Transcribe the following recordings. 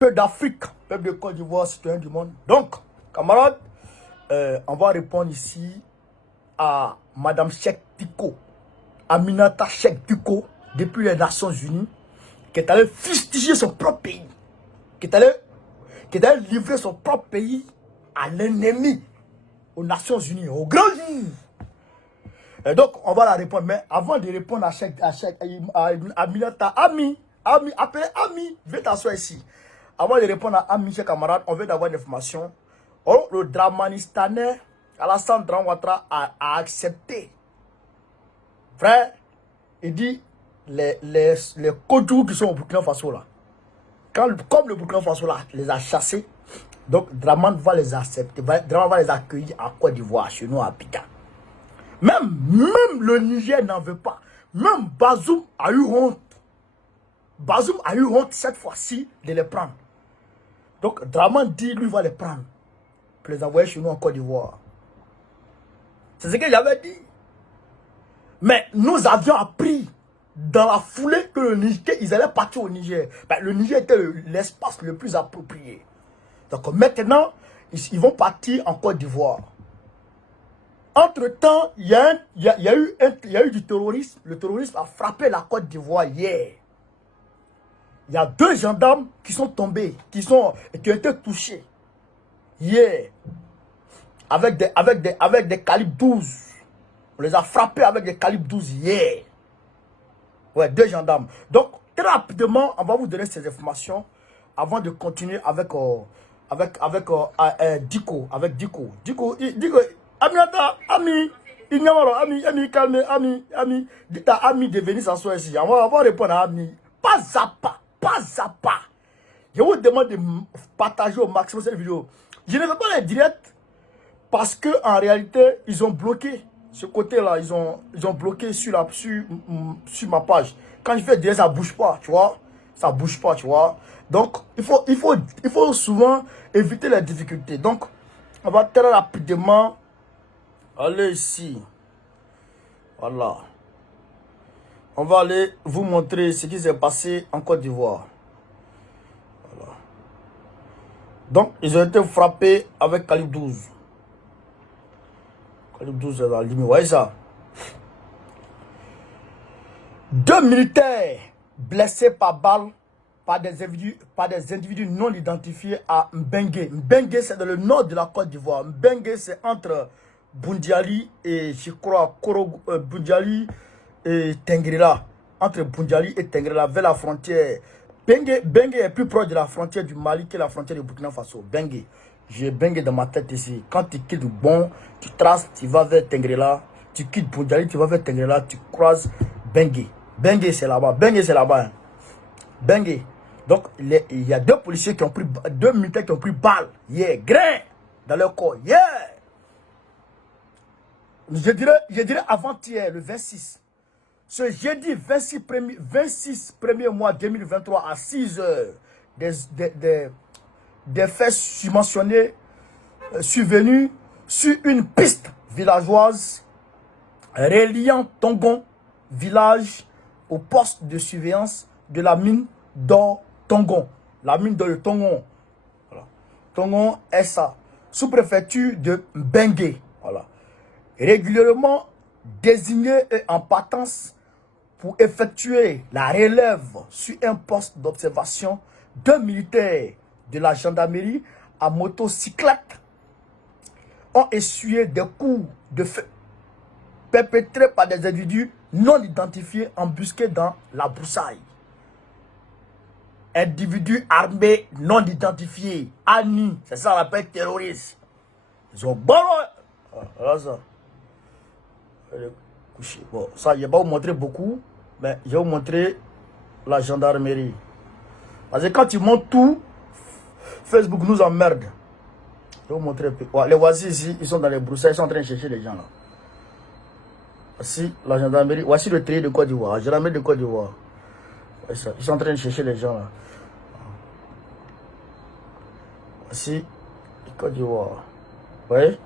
Peuple d'Afrique, peuple de Côte d'Ivoire, citoyen du monde. Donc, camarades, on va répondre ici à Madame Cheikh Diko, Aminata Cheikh Diko, depuis les Nations Unies, qui est allée fustiger son propre pays, qui est allée livrer son propre pays à l'ennemi, aux Nations Unies, au grand jour. Et donc, on va la répondre. Mais avant de répondre à Aminata, appelez Ami, viens t'asseoir ici. Avant de répondre à Ami, chers camarades, on vient d'avoir une information. Oh, le Dramanistanais Alassane Dramane Ouattara a accepté. Frère, il dit les Kodjou qui sont au Burkina Faso là. Comme le Burkina Faso là les a chassés, donc Dramane va les accepter. Dramane va les accueillir à Côte d'Ivoire, chez nous à Abidjan. Même le Niger n'en veut pas. Même Bazoum a eu honte. Bazoum a eu honte cette fois-ci de les prendre. Donc Dramane dit lui va les prendre pour les envoyer chez nous en Côte d'Ivoire. C'est ce que j'avais dit. Mais nous avions appris dans la foulée que le Niger, ils allaient partir au Niger. Ben, le Niger était l'espace le plus approprié. Donc maintenant, ils vont partir en Côte d'Ivoire. Entre-temps, il y a eu du terrorisme. Le terrorisme a frappé la Côte d'Ivoire hier. Il y a 2 gendarmes qui sont tombés, qui ont été touchés hier avec des calibres 12. On les a frappés avec des calibres 12 hier. Ouais, 2 gendarmes. Donc, très rapidement, on va vous donner ces informations avant de continuer avec Diko. Avec Diko. Diko, Aminata, Ami, Ami, calme, Ami. Dites à Ami de venir s'asseoir ici. On va répondre à Ami. Pas à pas. Je vous demande de partager au maximum cette vidéo. Je ne veux pas les directs parce que en réalité, ils ont bloqué ce côté-là. Ils ont bloqué sur ma page. Quand je fais direct, ça bouge pas, tu vois. Ça bouge pas, tu vois. Donc, il faut souvent éviter les difficultés. Donc, on va très rapidement aller ici. Voilà. On va aller vous montrer ce qui s'est passé en Côte d'Ivoire. Voilà. Donc, ils ont été frappés avec calibre 12. Calibre 12 est dans la limite. Vous voyez ça? 2 militaires blessés par balle par des individus non identifiés à Mbengue. Mbengue, c'est dans le nord de la Côte d'Ivoire. Mbengue, c'est entre Bundiali et, je crois, Bundiali et Tengrela. Entre Bundiali et Tengrela, vers la frontière. Bengue est plus proche de la frontière du Mali que la frontière du Burkina Faso. Bengue. J'ai Bengue dans ma tête ici. Quand tu quittes Bon, tu traces, tu vas vers Tengrela. Tu quittes Bundiali, tu vas vers Tengrela, tu croises Bengue. Bengue, c'est là-bas. Bengue, c'est là-bas. Hein. Bengue. Donc, il y a 2 policiers qui ont pris, 2 militaires qui ont pris balle. Grain dans leur corps. Je dirais avant-hier, le 26. Ce jeudi 26 premier mois 2023 à 6 heures, des faits subventionnés survenus sur une piste villageoise reliant Tongon, village, au poste de surveillance de la mine d'or Tongon. La mine d'or de Tongon. Voilà. Tongon SA, sous-préfecture de Mbengue. Voilà. Régulièrement désigné et en partance pour effectuer la relève sur un poste d'observation, 2 militaires de la gendarmerie à motocyclette ont essuyé des coups de feu perpétrés par des individus non identifiés embusqués dans la broussaille. Individus armés non identifiés, ANI, c'est ça qu'on appelle terroriste. Ils ont bon. Voilà ça. Bon, ça, je ne vais pas vous montrer beaucoup, mais je vais vous montrer la gendarmerie. Parce que quand tu montres tout, Facebook nous emmerde. Je vais vous montrer un peu. Ouais, les voici ici, ils sont dans les broussailles, ils sont en train de chercher les gens là. Voici la gendarmerie, voici le trait de Côte d'Ivoire, la gendarmerie de Côte d'Ivoire. Ils sont en train de chercher les gens là. Voici Côte d'Ivoire. Vous voyez?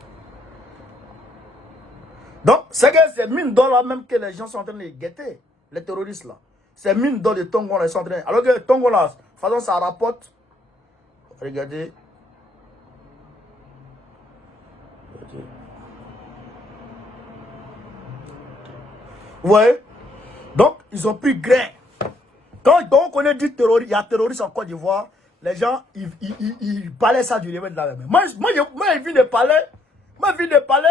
Donc, c'est que ces mines d'or là même que les gens sont en train de guetter, les terroristes là. Ces mines d'or de Tongon là, ils sont en train. Alors que Tongon là, de toute façon, ça rapporte Regardez. Vous voyez? Donc, ils ont pris grain. Quand donc on est dit terroriste, il y a terroriste en Côte d'Ivoire, les gens, ils parlaient ça du niveau de la même. Moi, je vis des palais. Moi, je vis des palais.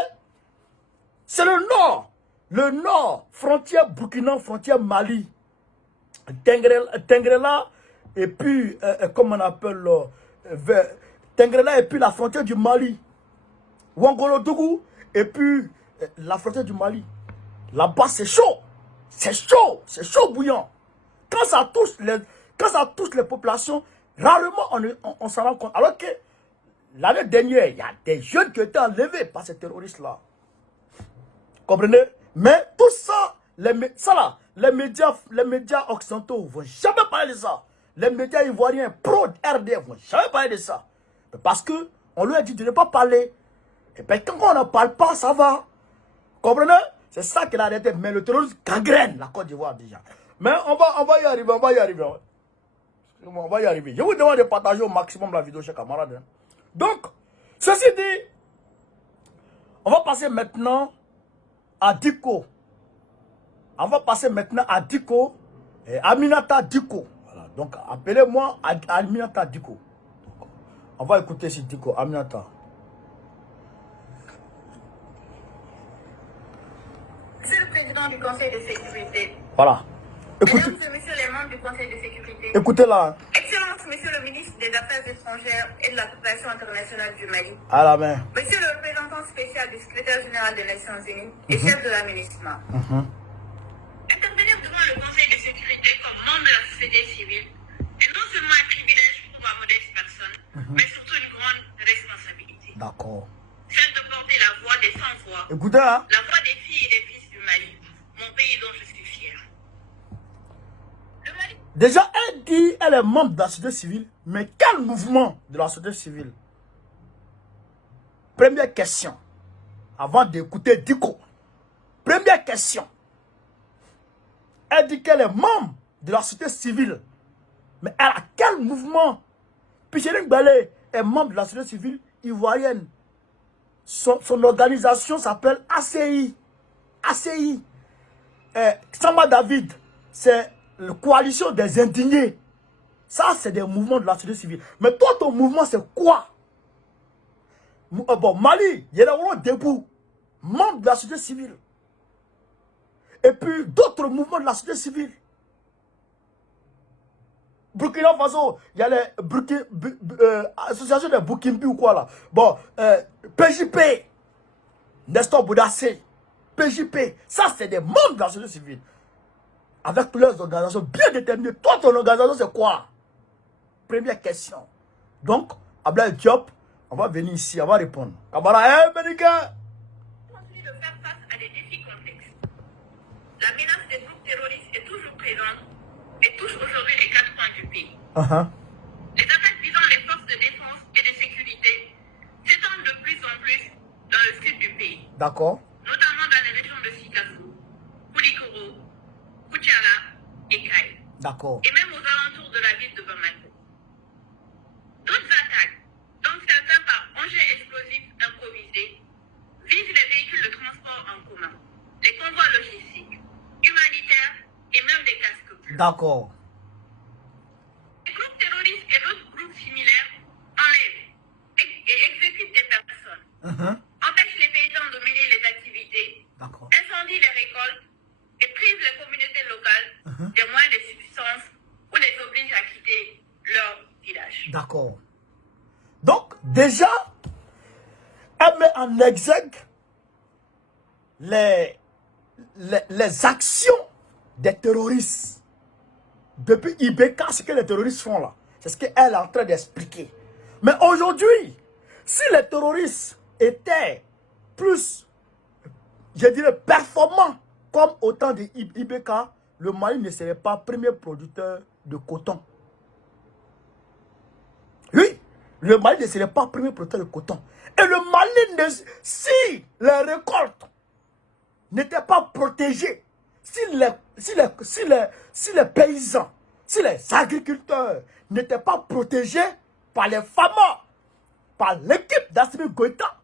C'est le nord. Le nord, frontière Burkina, frontière Mali. Tengrela, et puis, comment on appelle, Tengrela, et puis la frontière du Mali. Wangolodougou, et puis la frontière du Mali. Là-bas, c'est chaud. C'est chaud. C'est chaud bouillant. Quand ça touche les populations, rarement on s'en rend compte. Alors que l'année dernière, il y a des jeunes qui ont été enlevés par ces terroristes-là. Comprenez? Mais tout ça, les médias occidentaux ne vont jamais parler de ça. Les médias ivoiriens, pro-RDF, ne vont jamais parler de ça. Parce qu'on lui a dit de ne pas parler. Et bien quand on n'en parle pas, ça va. Comprenez? C'est ça qu'il a arrêté. Mais le terrorisme gangrène la Côte d'Ivoire déjà. Mais on va y arriver, on va y arriver. On va y arriver. Je vous demande de partager au maximum la vidéo, chers camarades. Donc, ceci dit, on va passer maintenant à Diko. On va passer maintenant à Diko, et Aminata Diko. Voilà. Donc, appelez-moi Aminata Diko. Donc, on va écouter ce Diko, Aminata. Monsieur le Président du Conseil de sécurité. Voilà. Écoutez. Mesdames et messieurs les membres du Conseil de sécurité. Écoutez-la. Excellence, monsieur le ministre des Affaires étrangères et de la coopération internationale du Mali. À la main. Monsieur le représentant spécial du secrétaire général des Nations Unies et chef de la MINUSMA. Intervenir devant le Conseil de sécurité comme membre de la société civile est non seulement un privilège pour ma modeste personne, mais surtout une grande responsabilité. D'accord. Celle de porter la voix des sans-voix. Écoutez, hein. La voix des filles et des fils du Mali, mon pays dont je suis fier. Déjà, elle dit elle est membre de la société civile. Mais quel mouvement de la société civile? Première question. Avant d'écouter Diko. Première question. Elle dit qu'elle est membre de la société civile. Mais elle a quel mouvement? Pichering Balé est membre de la société civile ivoirienne. Son organisation s'appelle ACI. ACI. Samba David, c'est la coalition des indignés. Ça, c'est des mouvements de la société civile. Mais toi, ton mouvement, c'est quoi? Bon, Mali, il y a un debout, membre de la société civile. Et puis, d'autres mouvements de la société civile. Burkina Faso, il y a l'association des Burkimbi ou quoi là. Bon, PJP, Nestor Boudassé, PJP, ça, c'est des membres de la société civile. Avec toutes leurs organisations bien déterminées. Toi, ton organisation, c'est quoi? Première question. Donc, Ablaye Diop, on va venir ici, on va répondre. Kabara, Bénika. Continue de faire face à des défis complexes. La menace des groupes terroristes est toujours présente et touche aujourd'hui les 4 coins du pays. Les attaques visant les forces de défense et de sécurité s'étendent de plus en plus dans le sud du pays. D'accord. Notamment dans les régions de Sikassou, Koulikoro, Koutiala et Kaye. D'accord. Et même aux alentours de la ville de Bamako. D'autres attaques, dont certains par engins explosifs improvisés, visent les véhicules de transport en commun, les convois logistiques, humanitaires et même des casques bleus. D'accord. Les groupes terroristes et d'autres groupes similaires enlèvent et exécutent des personnes, empêchent les paysans de mener les activités, incendient les récoltes et privent les communautés locales des moyens de subsistance ou les obligent à quitter leur village. D'accord. Donc, déjà, elle met en exergue les actions des terroristes. Depuis Ibeka, ce que les terroristes font là, c'est ce qu'elle est en train d'expliquer. Mais aujourd'hui, si les terroristes étaient plus, je dirais, performants, comme au temps de Ibeka, le Mali ne serait pas premier producteur de coton. Oui, le Mali ne serait pas premier producteur de coton. Et le Mali, si les récoltes n'étaient pas protégées, si les paysans, si les agriculteurs n'étaient pas protégés, par les femmes, par l'équipe d'Assimi Goïta,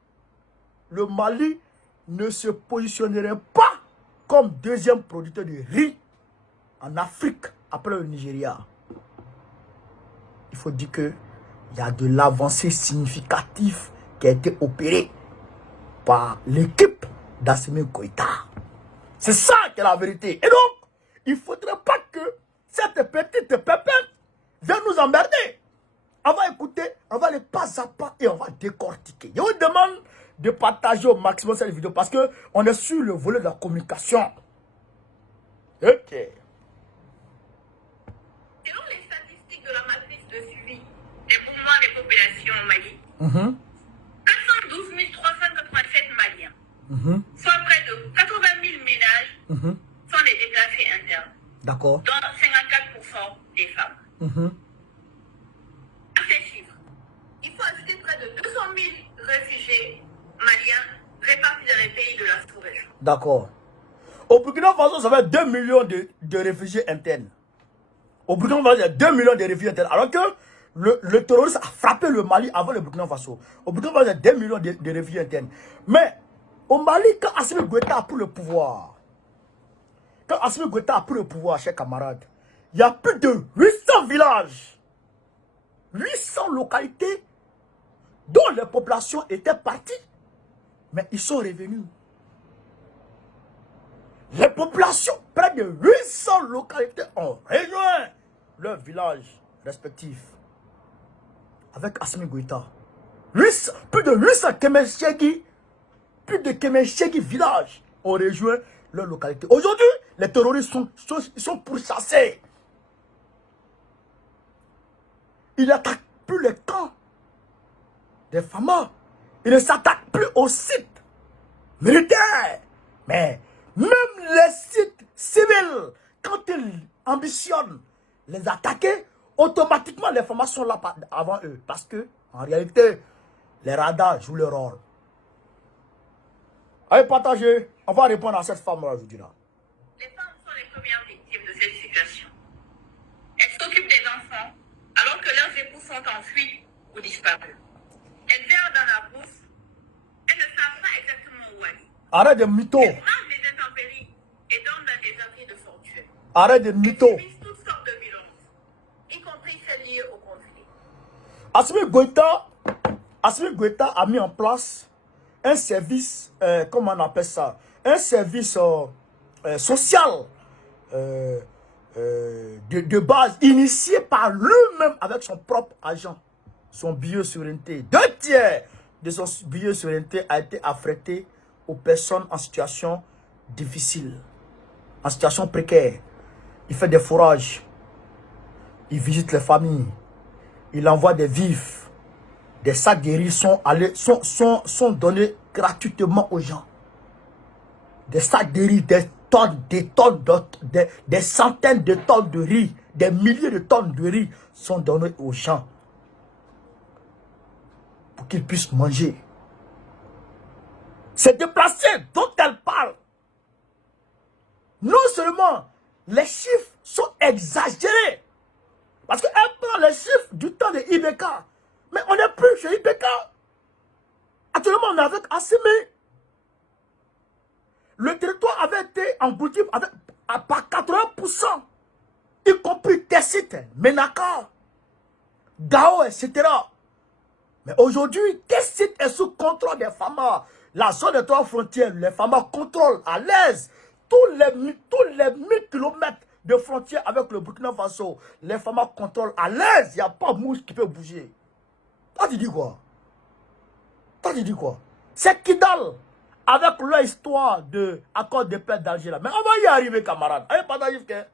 le Mali ne se positionnerait pas comme deuxième producteur de riz en Afrique après le Nigeria. Il faut dire qu'il y a de l'avancée significative qui a été opérée par l'équipe d'Assimi Goïta. C'est ça qui est la vérité. Et donc, il ne faudrait pas que cette petite pépette vienne nous emmerder. On va écouter, on va aller pas à pas et on va décortiquer. Je vous demande de partager au maximum cette vidéo parce qu'on est sur le volet de la communication. Ok. Selon les statistiques de la matrice de suivi des mouvements des populations au Mali, 412 387 Maliens, soit près de 80 000 ménages, sont des déplacés internes. D'accord. Dont 54% des femmes. À ces chiffres, il faut ajouter près de 200 000 réfugiés maliens répartis dans les pays de la sous-région. D'accord. Au Burkina Faso, ça fait 2 millions de réfugiés internes. Au Burkina Faso, il y a 2 millions de réfugiés internes. Alors que le terrorisme a frappé le Mali avant le Burkina Faso. Au Burkina Faso, il y a 2 millions de réfugiés internes. Mais au Mali, quand Assimi Goïta a pris le pouvoir, chers camarades, il y a plus de 800 villages, 800 localités dont les populations étaient parties, mais ils sont revenus. Les populations, près de 800 localités, ont rejoint leurs villages respectifs avec Assimi Goïta. Plus de 800 Kemenchegi, villages ont rejoint leur localité. Aujourd'hui, les terroristes sont pourchassés. Ils n'attaquent plus les camps des femmes. Ils ne s'attaquent plus aux sites militaires. Mais même les sites civils, quand ils ambitionnent les attaquer, automatiquement les femmes sont là avant eux. Parce que, en réalité, les radars jouent leur rôle. Allez, partagez. On va répondre à cette femme-là aujourd'hui. Les femmes sont les premières victimes de cette situation. Elles s'occupent des enfants alors que leurs époux sont en fuite ou disparus. Elles errent dans la brousse. Elles ne savent pas exactement où aller. Arrête de mytho. Elles mangent des intempéries et dorment dans des abris de fortune. Arrête de mytho. Elles subissent toutes sortes de violences, y compris celles liées au conflit. Assimi Goïta a mis en place un service, comment on appelle ça, un service social de base, initié par lui-même avec son propre agent, son biosouveraineté. 2 tiers de son biosouveraineté a été affrété aux personnes en situation difficile, en situation précaire. Il fait des fourrages, il visite les familles, il envoie des vifs. Des sacs de riz sont donnés gratuitement aux gens. Des sacs de riz, des centaines de tonnes de riz, des milliers de tonnes de riz sont donnés aux gens pour qu'ils puissent manger. Ces déplacés dont elle parle, non seulement les chiffres sont exagérés, parce qu'elle prend les chiffres du temps de Ibeka. Mais on n'est plus chez IPK. Actuellement, on est avec Assimi. Le territoire avait été englouti par 80%, y compris Tessit, Menaka, Gao, etc. Mais aujourd'hui, Tessit est sous contrôle des FAMA. La zone des 3 frontières, les FAMA contrôlent à l'aise tous les 1000 km de frontières avec le Burkina Faso. Les FAMA contrôlent à l'aise. Il n'y a pas de mouche qui peut bouger. Toi, tu dis quoi? C'est Kidal, avec leur histoire de accord de paix d'Alger là. Mais on va y arriver, camarades. Allez, partagez, frère.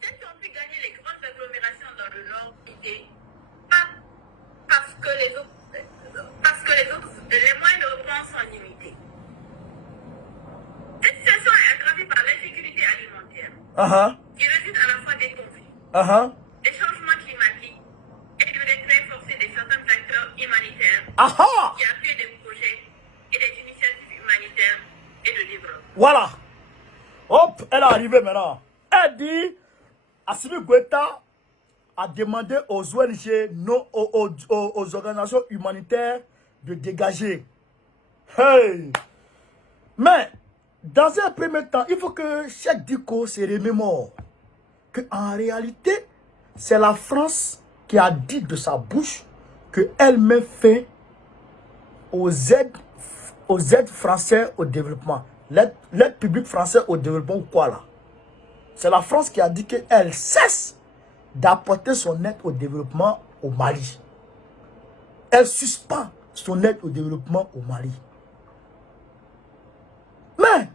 Celles qui ont pu gagner les grandes agglomérations dans le nord, pas parce que les moyens de repense sont limités. Cette situation est aggravée par l'insécurité alimentaire, qui résulte à la fois des conflits, des changements climatiques et du retrait forcé de certains acteurs humanitaires qui appuient des projets et des initiatives humanitaires et de développement. Voilà. Hop, elle est arrivée maintenant. Elle dit, Assimi Goïta a demandé aux ONG, non, aux organisations humanitaires de dégager. Hey! Mais, dans un premier temps, il faut que Cheikh Diko se remémore qu'en réalité, c'est la France qui a dit de sa bouche qu'elle met fin aux aides françaises au développement. L'aide publique française au développement ou quoi là? C'est la France qui a dit qu'elle cesse d'apporter son aide au développement au Mali. Elle suspend son aide au développement au Mali. Mais,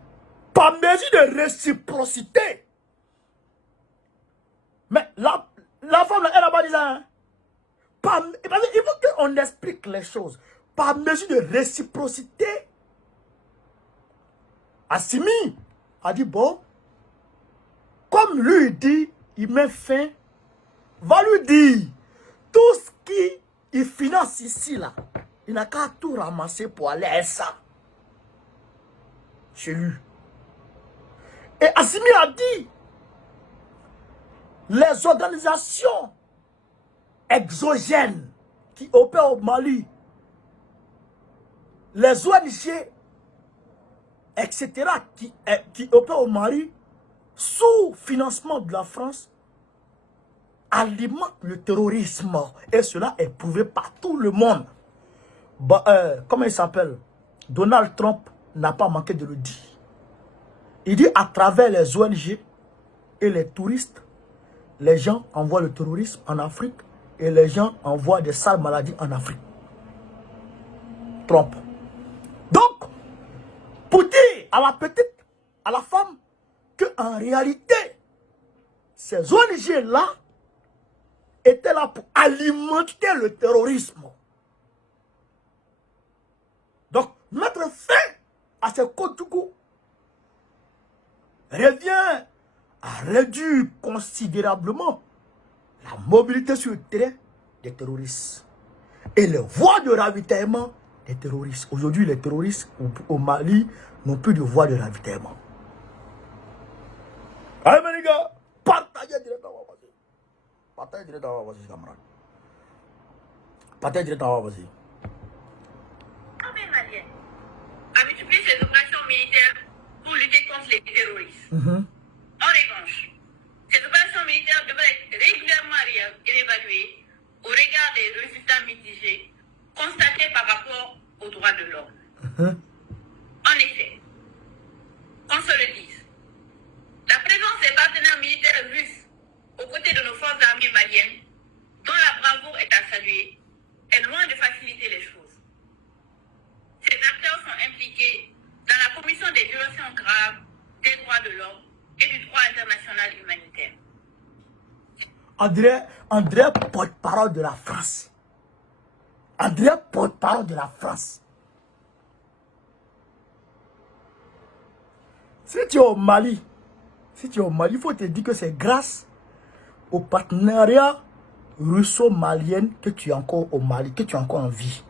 par mesure de réciprocité, mais la femme, elle a pas dit ça. Hein? Il faut qu'on explique les choses. Par mesure de réciprocité, Assimi a dit, bon, comme lui dit, il met fin, va lui dire, tout ce qu'il finance ici, là, il n'a qu'à tout ramasser pour aller à ça. Chez lui. Et Assimi a dit, les organisations exogènes qui opèrent au Mali, les ONG, etc., qui opèrent au Mali, sous financement de la France, alimentent le terrorisme. Et cela est prouvé par tout le monde. Comment il s'appelle? Donald Trump n'a pas manqué de le dire. Il dit à travers les ONG et les touristes, les gens envoient le terrorisme en Afrique et les gens envoient des sales maladies en Afrique. Trump. Donc, pour dire à la petite, à la femme, qu'en réalité, ces ONG-là étaient là pour alimenter le terrorisme. Donc, mettre fin à ces codes du coup revient à réduire considérablement la mobilité sur le terrain des terroristes et les voies de ravitaillement des terroristes. Aujourd'hui, les terroristes au Mali n'ont plus de voies de ravitaillement. Allez, mes gars, partagez directement. Partagez directement, vas-y, camarade. Partagez directement, vas-y. L'armée malienne a multiplié ses opérations militaires pour lutter contre les terroristes. En revanche, ces opérations militaires devraient être régulièrement réévaluées au regard des résultats mitigés constatés par rapport aux droits de l'homme. En effet, qu'on se le dise, la présence des partenaires militaires russes aux côtés de nos forces armées maliennes, dont la bravoure est à saluer, est loin de faciliter les choses. Ces acteurs sont impliqués dans la commission des violations graves des droits de l'homme et du droit international humanitaire. André, porte-parole de la France. André, porte-parole de la France. Si tu es au Mali, il faut te dire que c'est grâce au partenariat russo-malien que tu es encore au Mali, que tu es encore en vie.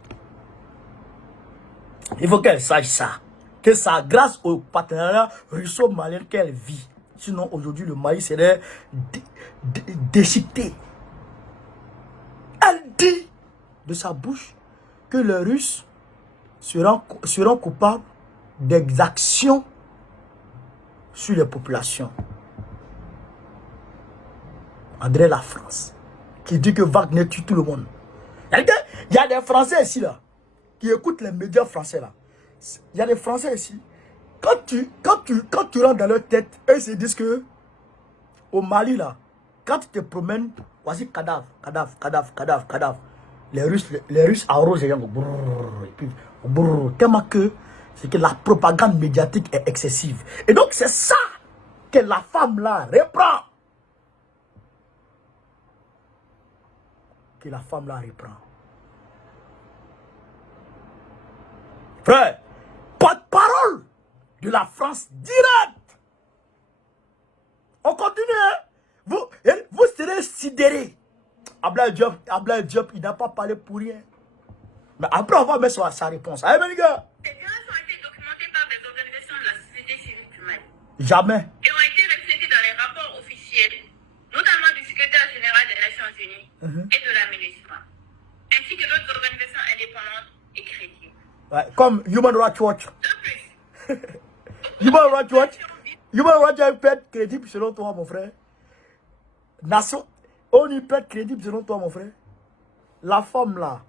Il faut qu'elle sache ça. Que c'est grâce au partenariat russo-malien qu'elle vit. Sinon, aujourd'hui, le Mali serait déchiqueté. Elle dit de sa bouche que les Russes seront coupables d'exactions sur les populations. André la France, qui dit que Wagner tue tout le monde. Il y a des Français ici, là, qui écoutent les médias français, là. Il y a des Français ici. Quand tu rentres dans leur tête, eux se disent que au Mali, là, quand tu te promènes, voici cadavre. Les Russes arrosent les gens. Et puis, tellement que c'est que la propagande médiatique est excessive. Et donc, c'est ça que la femme là reprend. Frère, porte-parole de la France direct. On continue, hein? Vous serez sidérés. Ablaye Diop, il n'a pas parlé pour rien. Mais après, on va mettre sa réponse. Allez, mes gars. Ces violences ont été documentées par des organisations de la société civile du Mali. Jamais. Et ont été reflétées dans les rapports officiels, notamment du secrétaire général des Nations Unies. et de l'aménagement, ainsi que d'autres organisations indépendantes et crédibles. Ouais, comme Human Rights Watch. De plus, Human Rights Watch. Human Rights Watch peut être crédible selon toi, mon frère. Nation, ONU peut être crédible selon toi, mon frère. La femme là,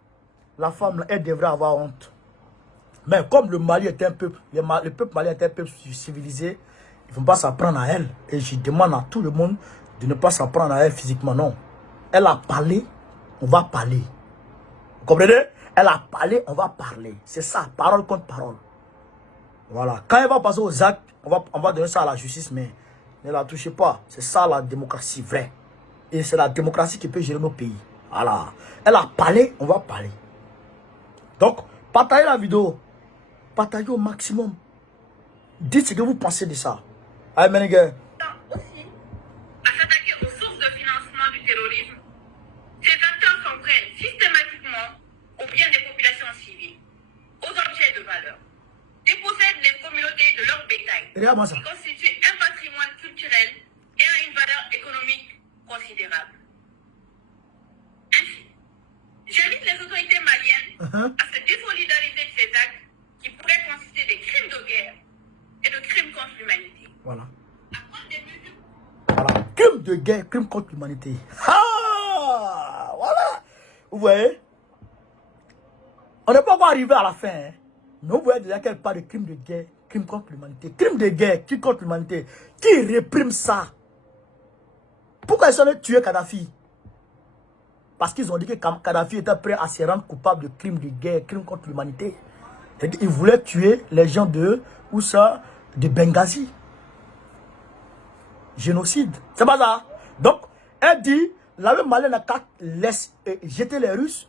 elle devrait avoir honte. Mais comme le Mali est un peuple, le peuple malien est un peuple civilisé, ils ne vont pas s'apprendre à elle. Et je demande à tout le monde de ne pas s'apprendre à elle physiquement, non. Elle a parlé, on va parler. Vous comprenez? Elle a parlé, on va parler. C'est ça, parole contre parole. Voilà. Quand elle va passer aux actes, on va donner ça à la justice, mais ne la touchez pas. C'est ça la démocratie vraie. Et c'est la démocratie qui peut gérer nos pays. Voilà. Elle a parlé, on va parler. Donc, partagez la vidéo. Partagez au maximum. Dites ce que vous pensez de ça. Allez, mes gars. aussi à s'attaquer aux sources de financement du terrorisme. Ces acteurs s'en prennent systématiquement aux biens des populations civiles, aux objets de valeur, dépossèdent les communautés de leur bétail, Regarde-moi ça. qui constitue un patrimoine culturel et a une valeur économique considérable. Ainsi, j'invite les autorités maliennes à se désolidariser de ces actes qui pourraient constituer des crimes de guerre et de crimes contre l'humanité. Voilà. À prendre des mesures. Voilà. Crime de guerre, crime contre l'humanité. Ah, voilà. Vous voyez? On n'est pas encore arrivé à la fin. Hein. Mais vous voyez déjà qu'elle parle de crime de guerre, crime contre l'humanité. Crime de guerre, crime contre l'humanité. Qui réprime ça? Pourquoi ils sont allés tuer Kadhafi? Parce qu'ils ont dit que Kadhafi était prêt à se rendre coupable de crimes de guerre, crimes contre l'humanité. Ils voulaient tuer les gens de Benghazi. Génocide. C'est pas ça. Donc, elle dit, la même manière n'a qu'à jeter les Russes,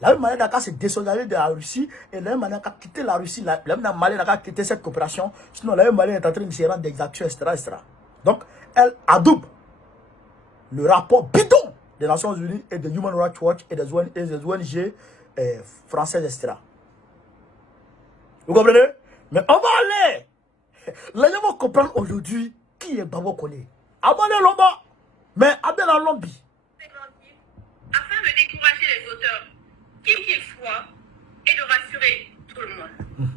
la même manière n'a qu'à se désolidariser de la Russie, et la même manière n'a qu'à quitter la Russie, la même manière n'a qu'à quitter cette coopération, sinon la même manière est en train de se rendre des actions, etc. Donc, elle adoube le rapport bidon des Nations Unies et de Human Rights Watch et des ONG françaises, etc. Vous comprenez? Mais on va aller. Les gens vont comprendre aujourd'hui qui est Babo Kone. Abonnez Lomba, mais Abdel Lombi. Afin de décourager les auteurs, qui qu'ils soient, et de rassurer tout le monde.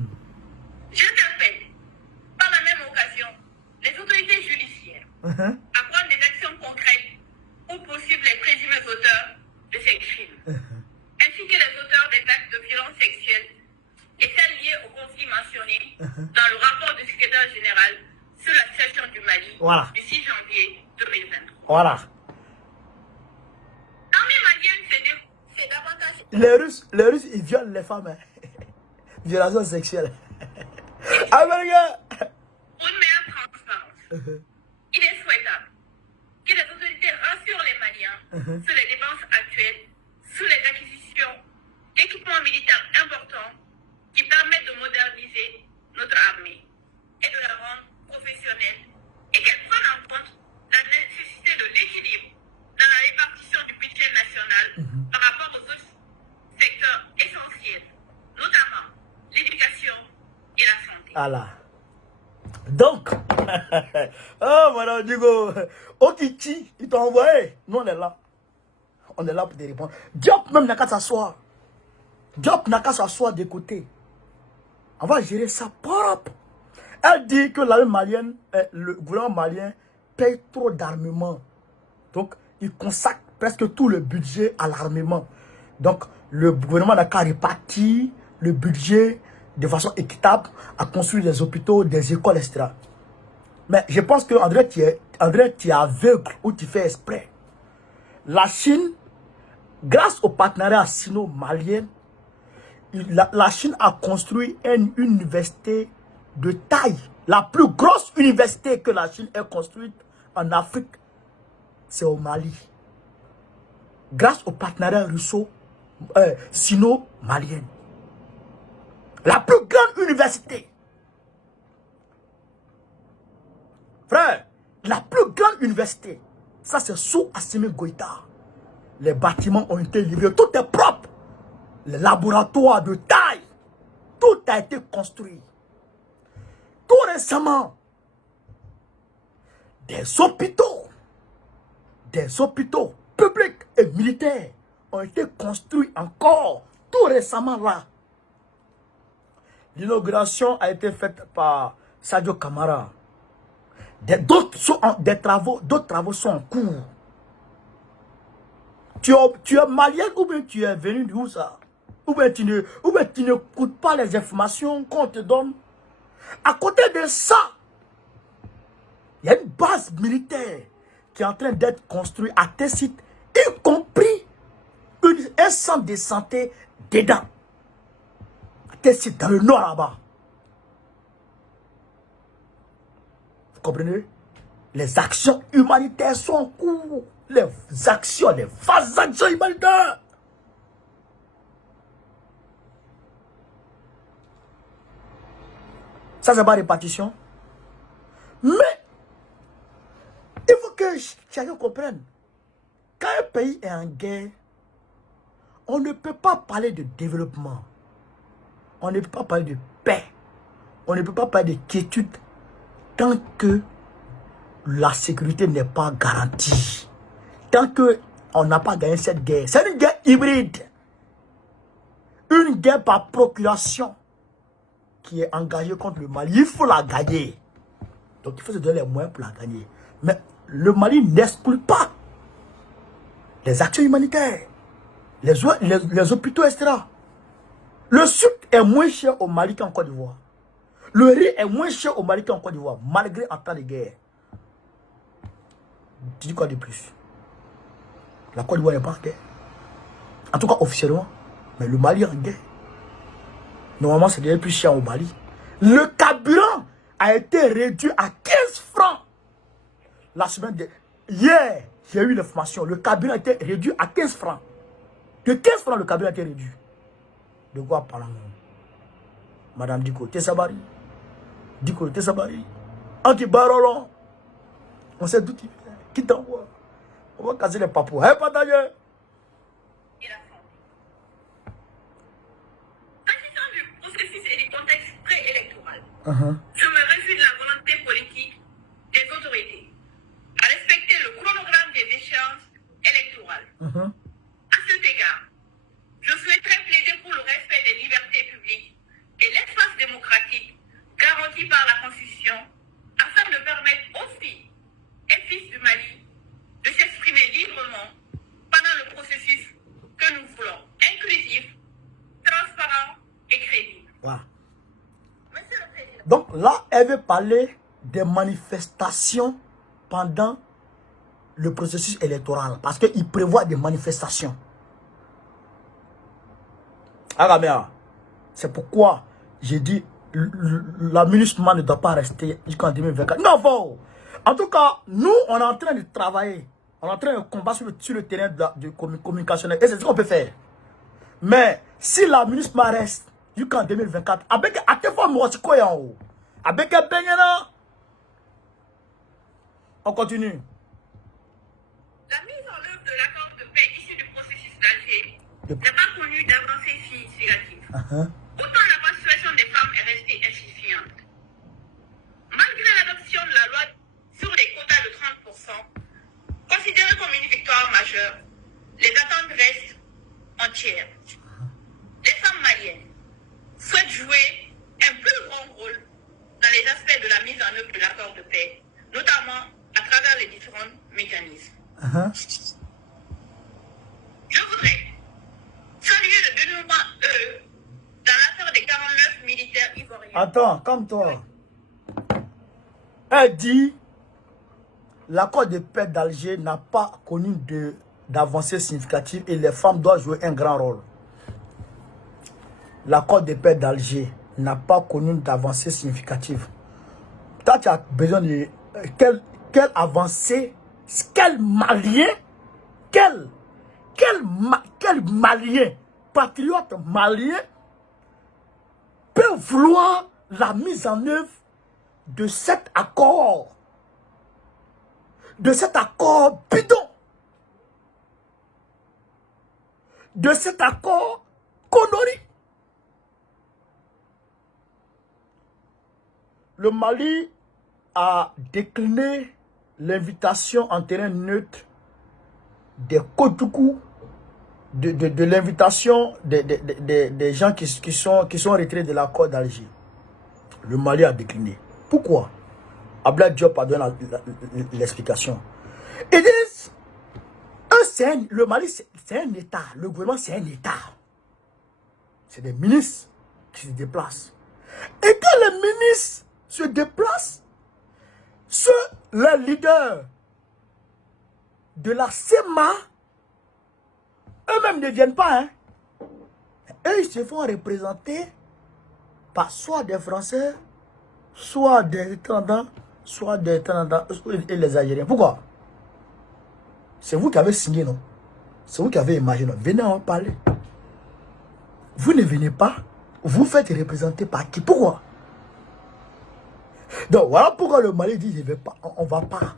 J'interpelle, par la même occasion, les autorités judiciaires à prendre des actions concrètes pour poursuivre les présumés auteurs de ces crimes, ainsi que les auteurs des actes de violence sexuelle et celles liées au conflit mentionné dans le rapport du secrétaire général sur la situation du Mali du 6 janvier 2023. Voilà. L'armée malienne, c'est davantage... Les Russes, ils violent les femmes. Hein. Violation sexuelle. Américain. Pour une meilleure transparence, il est souhaitable que les autorités rassurent les Maliens sur les dépenses actuelles, sur les acquisitions d'équipements militaires importants qui permettent de moderniser notre armée et de la rendre professionnelle, et qu'elles prennent en compte la nécessité de l'équilibre dans la répartition du budget national par rapport aux autres secteurs essentiels, notamment l'éducation et la santé. Voilà. Donc, oh madame Digo, Okichi, il t'a envoyé. Nous on est là. On est là pour te répondre. Diop même n'a qu'à s'asseoir. Diop n'a qu'à s'asseoir de côté. On va gérer ça propre. Elle dit que l'armée malienne, le gouvernement malien paye trop d'armement. Donc, il consacre presque tout le budget à l'armement. Donc, le gouvernement n'a qu'à répartir le budget de façon équitable à construire des hôpitaux, des écoles, etc. Mais je pense que André, tu es aveugle ou tu fais exprès. La Chine, grâce au partenariat sino-malien, la Chine a construit une université de taille. La plus grosse université que la Chine ait construite en Afrique, c'est au Mali. Grâce au partenariat sino-malien. La plus grande université. Frère, la plus grande université. Ça, c'est sous Assimi Goïta. Les bâtiments ont été livrés. Tout est propre. Les laboratoires de taille. Tout a été construit. Tout récemment, des hôpitaux publics et et militaires ont été construits encore tout récemment là. L'inauguration a été faite par Sadio Camara. D'autres travaux sont en cours. Tu es malien ou bien tu es venu d'où ça? Ou bien tu n'écoutes pas les informations qu'on te donne. À côté de ça, il y a une base militaire qui est en train d'être construite à tes sites, y compris un centre de santé dedans. À tes sites dans le nord là-bas. Vous comprenez? Les actions humanitaires sont en cours. Les vastes actions humanitaires. Ça, c'est pas répartition. Mais, il faut que chacun comprenne. Quand un pays est en guerre, on ne peut pas parler de développement. On ne peut pas parler de paix. On ne peut pas parler de quiétude tant que la sécurité n'est pas garantie. Tant qu'on n'a pas gagné cette guerre. C'est une guerre hybride. Une guerre par procuration qui est engagée contre le Mali. Il faut la gagner. Donc il faut se donner les moyens pour la gagner. Mais le Mali n'exclut pas les actions humanitaires, les hôpitaux, etc. Le sucre est moins cher au Mali qu'en Côte d'Ivoire. Le riz est moins cher au Mali qu'en Côte d'Ivoire, malgré en temps de guerre. Tu dis quoi de plus? La Côte d'Ivoire n'est pas en guerre. En tout cas, officiellement. Mais le Mali est en guerre. Normalement, c'est déjà plus cher au Mali. Le carburant a été réduit à 15 francs. La semaine de... Hier, j'ai eu l'information. Le carburant a été réduit à 15 francs. De 15 francs, le carburant a été réduit. De quoi parlons-nous? Madame Diko Tessabari. Diko Tessabari. Anti-Barolon. On sait d'où tu viens. Qui t'envoie? On va casser les papous. Hein, pas d'ailleurs. Et la santé. S'agissant du processus et du contexte préélectoral, je me réjouis de la volonté politique des autorités à respecter le chronogramme des échéances électorales. À cet égard, je souhaiterais plaider pour le respect des libertés publiques et l'espace démocratique garanti par la Constitution afin de permettre aux filles et fils du Mali de s'exprimer librement pendant le processus que nous voulons, inclusif, transparent et crédible. Voilà. Monsieur le Président. Donc là, elle veut parler des manifestations pendant le processus électoral. Parce qu'il prévoit des manifestations. Agamea, c'est pourquoi j'ai dit la MINUSMA ne doit pas rester jusqu'en 2024. Non, faux. En tout cas, nous, on est en train de travailler. On est en train de combattre sur le terrain de communicationnel. Et c'est ce qu'on peut faire. Mais si la MINUSMA reste jusqu'en 2024, avec à quelle fois moi, c'est quoi en haut? Avec un là, on continue. La mise en œuvre de l'accord de paix issu du processus d'Alger n'est pas connue d'avancées significatives. Autant la participation des femmes est restée insuffisante. Malgré l'adoption de la loi sur les quotas de 30%, considérée comme une victoire majeure, les attentes restent entières. Les femmes maliennes souhaitent jouer un plus grand rôle dans les aspects de la mise en œuvre de l'accord de paix, notamment à travers les différents mécanismes. Je voudrais saluer le dénouement dans l'affaire des 49 militaires ivoiriens. Attends, calme-toi. Elle dit l'accord de paix d'Alger n'a pas connu d'avancée significative et les femmes doivent jouer un grand rôle. L'accord de paix d'Alger n'a pas connu d'avancée significative. Toi, tu as besoin de... Quelle avancée? Quel Malien? Quel Malien? Patriote malien peut vouloir la mise en œuvre de cet accord? De cet accord bidon? De cet accord connerie? Le Mali a décliné l'invitation en terrain neutre des Kotoukou, de l'invitation des gens qui sont retirés de l'accord d'Alger. Le Mali a décliné. Pourquoi? Abdoulaye Diop a donné l'explication. Ils disent, le Mali, c'est un État. Le gouvernement, c'est un État. C'est des ministres qui se déplacent. Et quand les ministres se déplacent, les leaders de la SEMA, eux-mêmes ne viennent pas. Hein. Eux, ils se font représenter par soit des Français, soit des Tendants, et les Algériens. Pourquoi? C'est vous qui avez signé, non? C'est vous qui avez imaginé. Venez en parler. Vous ne venez pas. Vous faites représenter par qui? Pourquoi? Donc voilà pourquoi le Mali dit je ne vais pas, on ne va pas.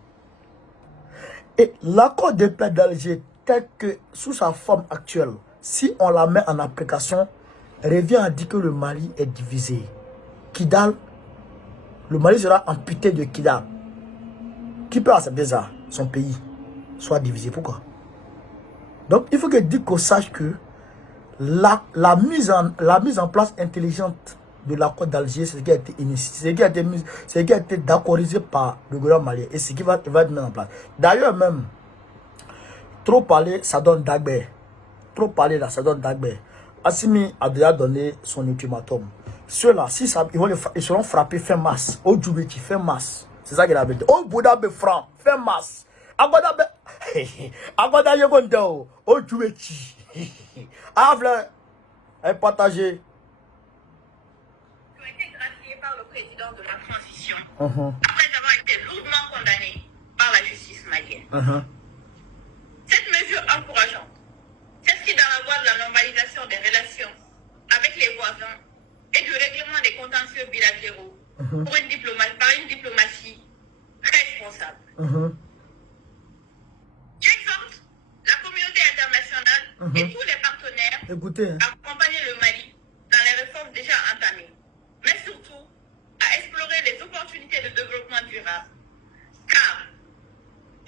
Et l'accord de paix d'Alger, tel que sous sa forme actuelle, si on la met en application, revient à dire que le Mali est divisé. Kidal, le Mali sera amputé de Kidal. Qui peut accepter ça? Son pays soit divisé. Pourquoi? Donc il faut que Diko sache que la mise en place intelligente de l'accord d'Alger, c'est ce qui a été initié, c'est ce qui a été d'accordisé par le gouvernement malien et ce qui va être mis en place. D'ailleurs même, trop parler, ça donne Dagbé. Trop parler là, ça donne Dagbé. Assimi a déjà donné son ultimatum. Ceux-là, si ça, ils seront frappés fin mars. Au Djoubeti, fin mars. C'est ça qu'il avait dit. Au Boudabe franc, fin mars. Agodabe, Yogondo, au Djoubeti. Avle, partagé. Qui ont été graciés par le président de la transition, après avoir été lourdement condamnés par la justice malienne. Cette mesure encourageante s'inscrit dans la voie de la normalisation des relations avec les voisins et du règlement des contentieux bilatéraux par une diplomatie responsable. J'exhorte la communauté internationale et tous les partenaires à accompagner le Mali dans les réformes déjà entamées, mais surtout à explorer les opportunités de développement durable. Car,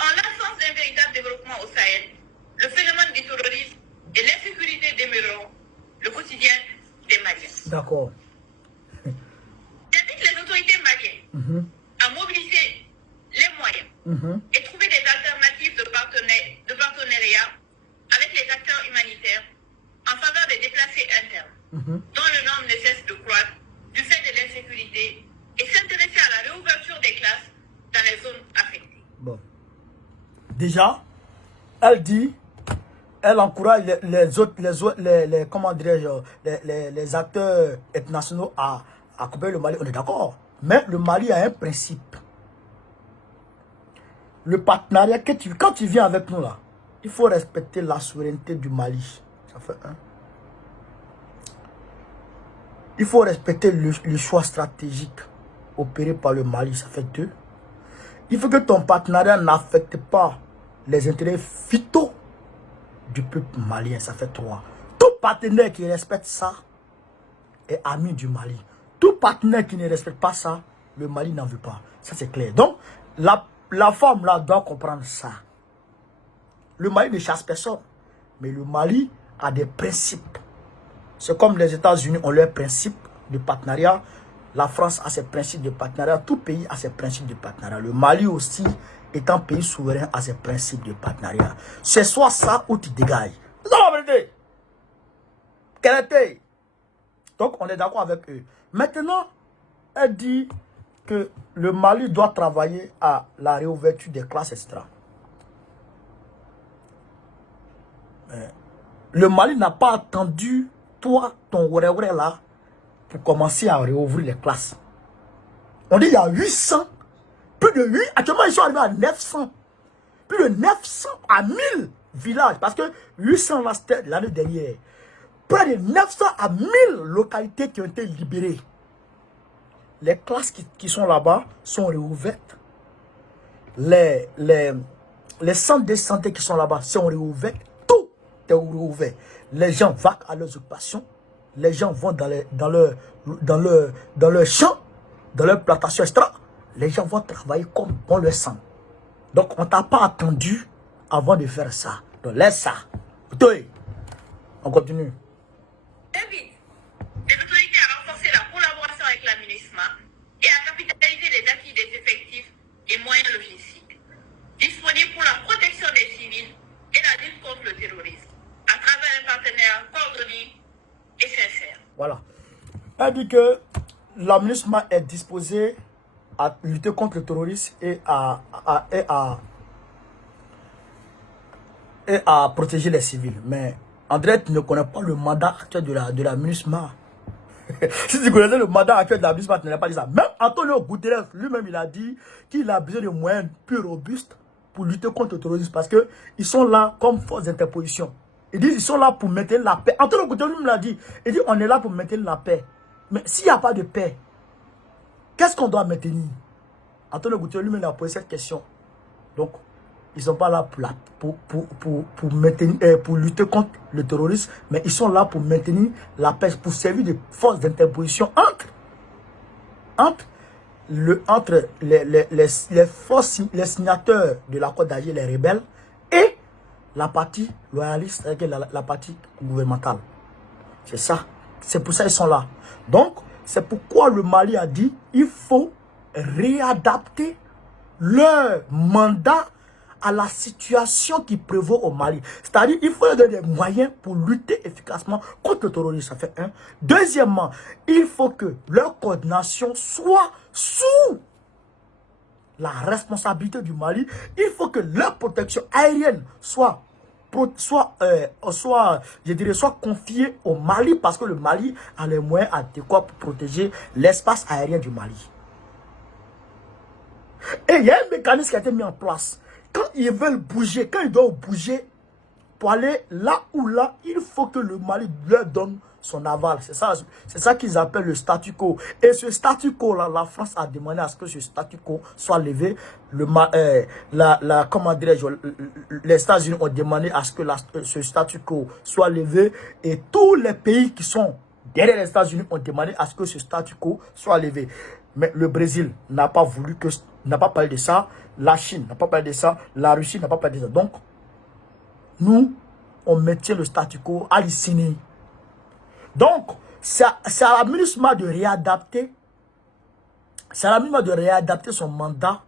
en l'absence d'un véritable développement au Sahel, le phénomène du terrorisme et l'insécurité demeureront le quotidien des Maliens. D'accord. J'invite les autorités maliennes à mobiliser les moyens et trouver des alternatives de partenariat avec les acteurs humanitaires en faveur des déplacés internes, dont le nombre ne cesse de croître du fait de l'insécurité, et s'intéresser à la réouverture des classes dans les zones affectées. Bon. Déjà, elle dit, elle encourage les acteurs internationaux à couper le Mali. On est d'accord. Mais le Mali a un principe. Le partenariat, quand tu viens avec nous là, il faut respecter la souveraineté du Mali. Ça fait un. Il faut respecter le choix stratégique opéré par le Mali. Ça fait 2. Il faut que ton partenariat n'affecte pas les intérêts vitaux du peuple malien. Ça fait 3. Tout partenaire qui respecte ça est ami du Mali. Tout partenaire qui ne respecte pas ça, le Mali n'en veut pas. Ça c'est clair. Donc, la femme là doit comprendre ça. Le Mali ne chasse personne. Mais le Mali a des principes. C'est comme les États-Unis ont leurs principes de partenariat. La France a ses principes de partenariat. Tout pays a ses principes de partenariat. Le Mali aussi, étant pays souverain, a ses principes de partenariat. C'est soit ça ou tu dégages. C'est ça la vérité. Quelle était? Donc on est d'accord avec eux. Maintenant, elle dit que le Mali doit travailler à la réouverture des classes, etc. Le Mali n'a pas attendu, toi, ton oué là, pour commencer à réouvrir les classes. On dit il y a 800, plus de 8, actuellement ils sont arrivés à 900. Plus de 900 à 1000 villages, parce que 800 là c'était l'année dernière. Près de 900 à 1000 localités qui ont été libérées. Les classes qui sont là-bas sont réouvertes. Les centres de santé qui sont là-bas sont réouverts. Tout est réouvert. Les gens vaquent à leurs occupations. Les gens vont dans leur champ, dans leur plantation extra. Les gens vont travailler comme bon le sent. Donc on ne t'a pas attendu avant de faire ça. Donc laisse ça. Toi, on continue. J'invite les autorités à renforcer la collaboration avec la MINUSMA et à capitaliser les acquis des effectifs et moyens logistiques disponibles pour la protection des civils et la lutte contre le terrorisme à travers un partenariat coordonné et sincère. Voilà. Elle dit que la MINUSMA est disposée à lutter contre le terrorisme et à protéger les civils. Mais André, tu ne connais pas le mandat actuel de la MINUSMA. Si tu connaissais le mandat actuel de la MINUSMA, tu n'aurais pas dit ça. Même Antonio Guterres, lui-même, il a dit qu'il a besoin de moyens plus robustes pour lutter contre le terrorisme. Parce qu'ils sont là comme force d'interposition. Ils disent qu'ils sont là pour maintenir la paix. Antonio Guterres lui-même l'a dit. Il dit on est là pour maintenir la paix. Mais s'il n'y a pas de paix, qu'est-ce qu'on doit maintenir? Antonio Guterres lui-même a posé cette question. Donc, ils ne sont pas là pour lutter contre le terrorisme, mais ils sont là pour maintenir la paix, pour servir de force d'interposition entre les signataires de l'accord d'Alger, les rebelles, et la partie loyaliste, avec la partie gouvernementale. C'est ça. C'est pour ça qu'ils sont là. Donc, c'est pourquoi le Mali a dit il faut réadapter leur mandat à la situation qui prévaut au Mali. C'est-à-dire il faut leur donner des moyens pour lutter efficacement contre le terrorisme. Ça fait un. Deuxièmement, il faut que leur coordination soit sous la responsabilité du Mali. Il faut que leur protection aérienne soit confiée au Mali, parce que le Mali a les moyens adéquats pour protéger l'espace aérien du Mali. Et il y a un mécanisme qui a été mis en place. Quand ils veulent bouger, quand ils doivent bouger pour aller là ou là, il faut que le Mali leur donne son aval. C'est ça qu'ils appellent le statu quo. Et ce statu quo là, la France a demandé à ce que ce statu quo soit levé. Comment dirais-je, les États-Unis ont demandé à ce que ce statu quo soit levé. Et tous les pays qui sont derrière les États-Unis ont demandé à ce que ce statu quo soit levé. Mais le Brésil n'a pas parlé de ça. La Chine n'a pas parlé de ça. La Russie n'a pas parlé de ça. Donc, nous, on maintient le statu quo à l'ICINI. Donc, c'est à la MINUSMA de réadapter. C'est à la MINUSMA de réadapter son mandat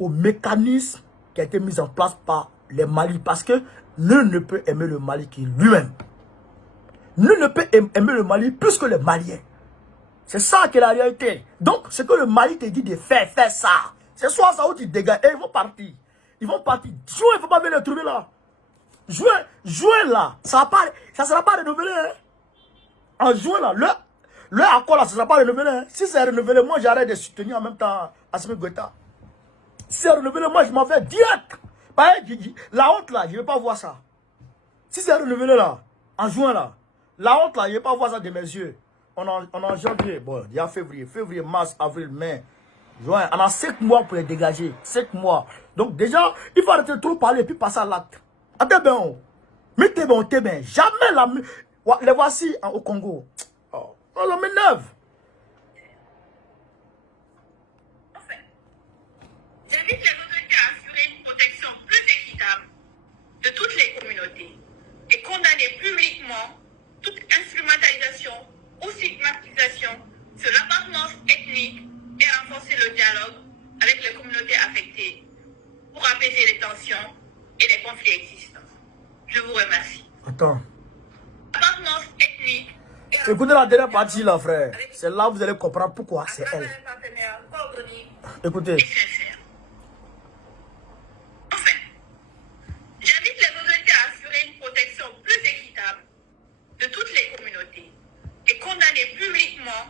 au mécanisme qui a été mis en place par les Mali. Parce que nul ne peut aimer le Mali qui lui-même. Nul ne peut aimer le Mali plus que les Maliens. C'est ça qui est la réalité. Donc, ce que le Mali te dit de faire, fais ça. C'est soit ça où tu dégages. Et ils vont partir. Ils vont partir. Juin, il ne faut pas venir les trouver là. Juin là, ça ne sera pas renouvelé. Hein. En juin là, le accord là, ça ne sera pas renouvelé. Hein. Si c'est renouvelé, moi j'arrête de soutenir en même temps Assimi Goïta. Si c'est renouvelé, moi je m'en vais direct. La honte là, je ne vais pas voir ça. Si c'est renouvelé là, en juin là, la honte là, je ne vais pas voir ça de mes yeux. On est en janvier, bon, il y a février, mars, avril, mai, juin. On a 5 mois pour les dégager. 5 mois. Donc déjà, il faut arrêter de trop parler et puis passer à l'acte. Attends, mais t'es bon. Jamais les voici au Congo. Oh, on m'énerve. Enfin, j'invite les autorités à assurer une protection plus équitable de toutes les communautés et condamner publiquement toute instrumentalisation ou stigmatisation sur l'appartenance ethnique et renforcer le dialogue avec les communautés affectées pour apaiser les tensions et les conflits existants. Je vous remercie. Attends. L'appartenance ethnique. Écoutez la dernière partie là, frère. C'est là que vous allez comprendre pourquoi c'est elle. Écoutez. Enfin, j'invite les autorités à assurer une protection plus équitable de toutes les communautés et condamner publiquement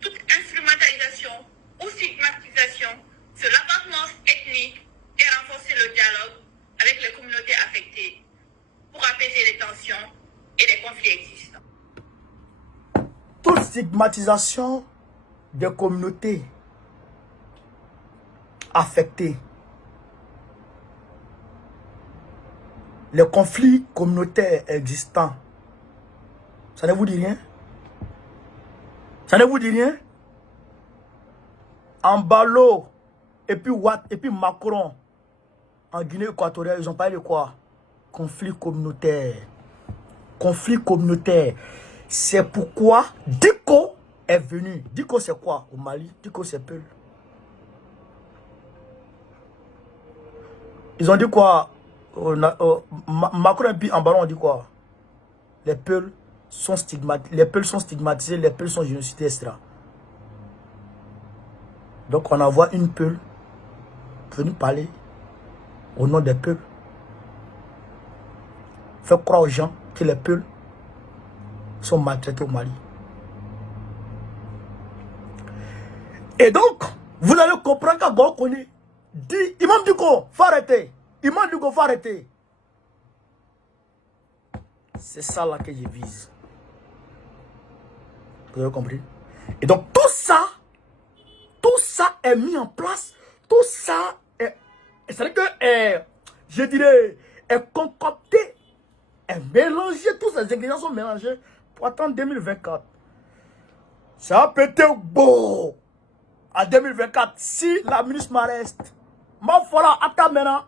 toute instrumentalisation ou stigmatisation sur l'appartenance ethnique et renforcer le dialogue avec les communautés affectées pour apaiser les tensions et les conflits existants. Toute stigmatisation des communautés affectées, les conflits communautaires existants, ça ne vous dit rien? Ça ne vous dit rien? Ambalo et puis Macron en Guinée équatoriale, ils ont parlé de quoi? Conflit communautaire. Conflit communautaire. C'est pourquoi Diko est venu. Diko c'est quoi au Mali? Diko c'est Peul. Ils ont dit quoi? Macron et puis en ballon on dit quoi? Les Peuls sont stigmatisés. Les Peuls sont stigmatisés. Les Peuls sont génocidés, etc. Donc on envoie une Peul venir parler au nom des Peuls. Faire croire aux gens que les Peuls sont maltraités au Mali. Et donc, vous allez comprendre qu'à Gorkoni dit, Imam Diko, faut arrêter. Imam Diko, faut arrêter. C'est ça là que je vise. Vous avez compris? Et donc, tout ça est mis en place. Tout ça est, c'est-à-dire que, je dirais, est concocté, est mélangé. Tous ces ingrédients sont mélangés pour attendre 2024. Ça a pété beau. En 2024, si la ministre m'arrête, ma voilà, attends maintenant.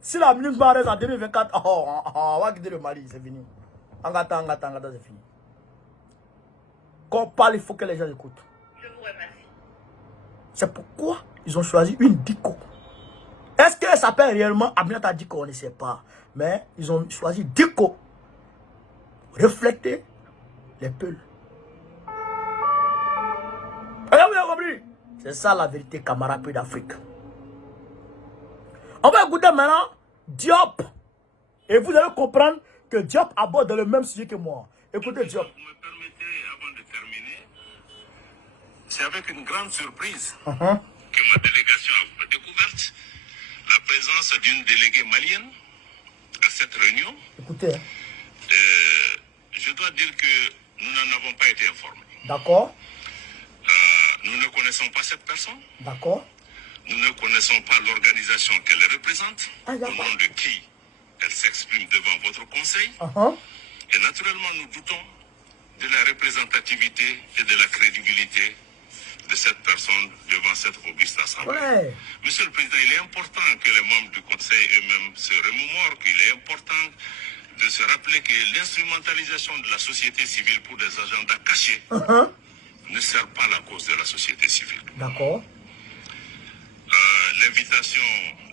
Si la ministre m'arrête en 2024, on va quitter le Mali, c'est fini. Angata, c'est fini. Quand on parle, il faut que les gens écoutent. Je vous remercie. C'est pourquoi ils ont choisi une Diko. Est-ce qu'elle s'appelle réellement Aminata Diko? On ne sait pas. Mais ils ont choisi Diko. Refléter les Peuls. Vous avez compris? C'est ça la vérité, camarades d'Afrique. On va écouter maintenant Diop. Et vous allez comprendre que Diop aborde le même sujet que moi. Écoutez Diop. Vous me permettez, avant de terminer, c'est avec une grande surprise que ma délégation a découverte la présence d'une déléguée malienne à cette réunion. Écoutez. Je dois dire que nous n'en avons pas été informés. D'accord. Nous ne connaissons pas cette personne. D'accord. Nous ne connaissons pas l'organisation qu'elle représente, au nom de qui elle s'exprime devant votre conseil. Et naturellement, nous doutons de la représentativité et de la crédibilité de cette personne devant cette auguste assemblée. Monsieur le Président, il est important que les membres du conseil eux-mêmes se remémorent qu'il est important de se rappeler que l'instrumentalisation de la société civile pour des agendas cachés ne sert pas la cause de la société civile. D'accord. L'invitation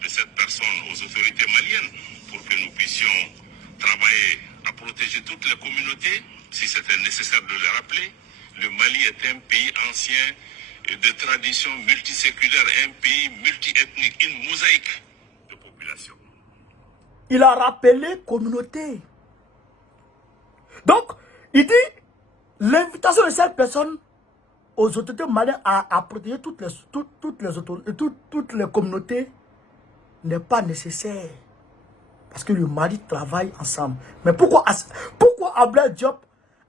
de cette personne aux autorités maliennes pour que nous puissions travailler à protéger toutes les communautés, si c'était nécessaire de le rappeler. Le Mali est un pays ancien et de tradition multiséculaire, un pays multiethnique, une mosaïque de population. Il a rappelé communauté. Donc, il dit l'invitation de cette personne aux autorités maliennes à protéger toutes les communautés n'est pas nécessaire. Parce que le Mali travaille ensemble. Mais pourquoi Ablaye Diop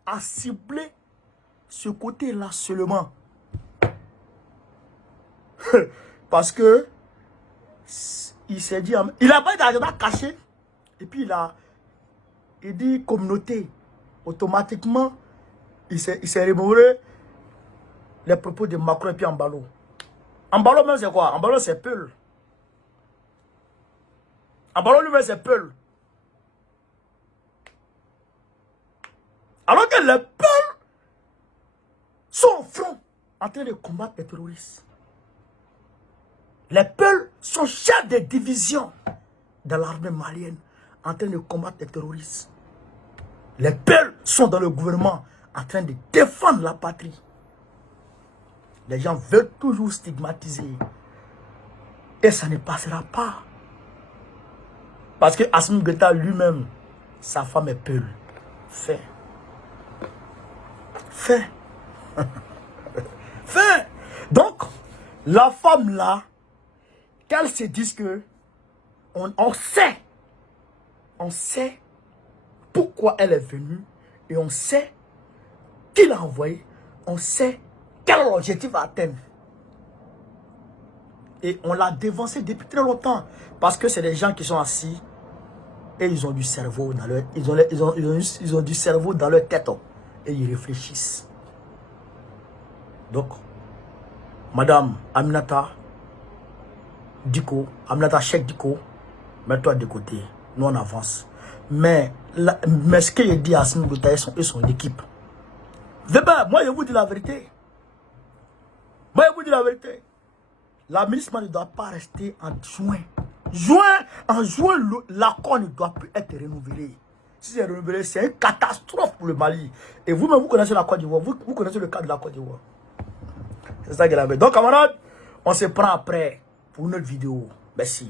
a ciblé ce côté-là seulement? Parce que il s'est dit, il n'a pas d'agenda caché. Et puis il dit communauté. Automatiquement, il s'est remémoré les propos de Macron et puis Ambalo. Ambalo même c'est quoi? Ambalo c'est Peul. Ambalo lui-même c'est Peul. Alors que les Peuls sont au front en train de combattre les terroristes. Les Peuls sont chefs de division de l'armée malienne en train de combattre les terroristes. Les Peuls sont dans le gouvernement en train de défendre la patrie. Les gens veulent toujours stigmatiser. Et ça ne passera pas. Parce que Assimi Goïta lui-même, sa femme est Peul. Fait. Donc, la femme là, qu'elle se dise que on sait pourquoi elle est venue et on sait qui l'a envoyé, on sait quel objectif à atteindre. Et on l'a dévancé depuis très longtemps parce que c'est des gens qui sont assis et ils ont du cerveau dans leur ils ont du cerveau dans leur tête et ils réfléchissent. Donc, Madame Aminata Diko, Aminata Cheikh Diko, mets-toi de côté. Nous on avance. Mais ce qu'il dit à Assimi Goïta et son équipe. Weber, moi je vous dis la vérité. Moi je vous dis la vérité. La ministre ne doit pas rester en juin. En juin, l'accord ne doit plus être renouvelé. Si c'est renouvelé, c'est une catastrophe pour le Mali. Et vous-même, vous connaissez la Côte d'Ivoire. Vous connaissez le cas de la Côte d'Ivoire. C'est ça qu'elle avait. Donc, camarades, on se prend après pour une autre vidéo. Merci.